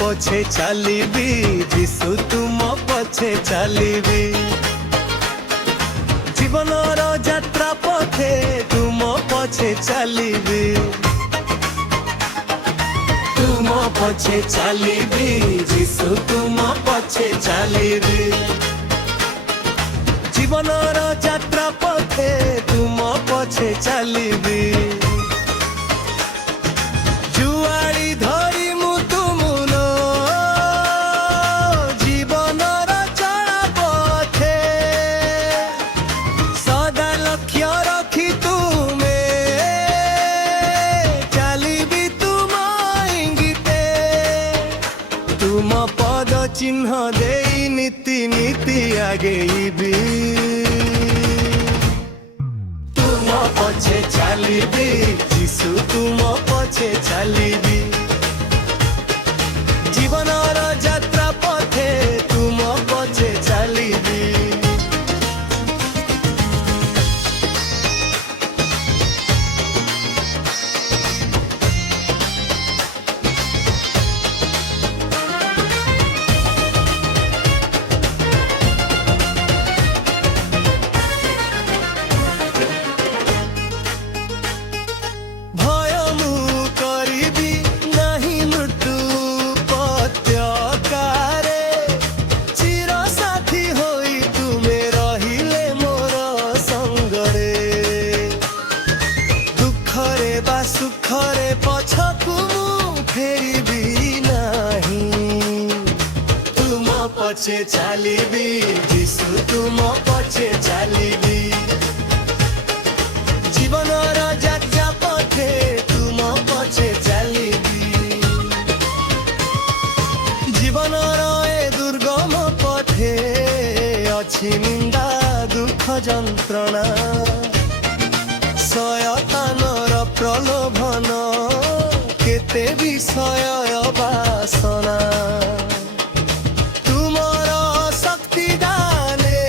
पछे चलिबी जीशु तुम पछे चलिबी जीवनर यात्रा पथे तुम पछे चलिबी तुम पछे चलिबी जीशु तुम पछे चलिबी जीवनर यात्रा पथे तुम पछे चलिबी जुआड़ी धरी मु तुमुन जीवनर चला पथे सदा लक्ष्य रखी तुमे चलिबी तुम इंगिते तुम पद चिन्ह देई नीति नीति आगेबी तुम पछे चलिबी जीशु तुम पछे चलिबी जीवनर यात्रा पथे तुम पछे चलिबी सुखरे पछकु फेरिबी नाही तुम पछे चलिबी जीशु तुम पछे चलिबी जीवनर यात्रा पथे तुम पछे चलिबी जीवनर ए दुर्गम पथे अछि निंदा दुख जंत्रणा शयतानर प्रलोभन केते विषय बासना तुमर शक्ति दाने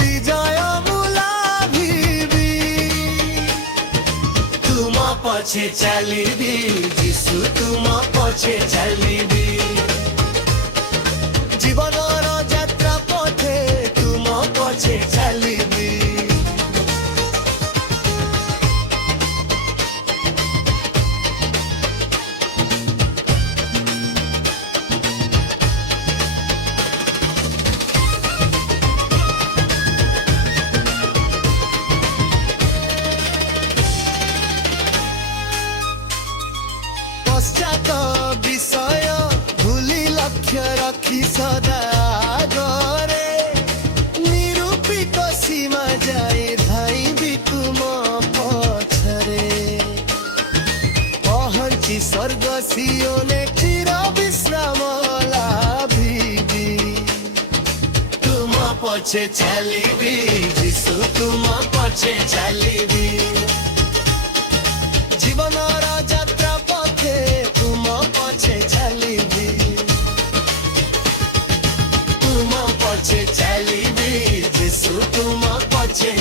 विजय मुलाभिबी तुम पछे चलिबी जीशु तुम पछे चलिबी जीवनर यात्रा पथे तुम पछे चलिबी पश्चात विषय भूली लक्ष्य रखी सदा गरे निरूपित सीमा जाए धाई भी तुम पछरे पहुंची स्वर्ग सियोने चिर विश्राम लाभिबी तुम पछे चलिबी जीशु तुम पछे चलिबी जीवनर यात्रा पथे तुम पछे चलिबी तुम पछे चलिबी जीशु तुम पछे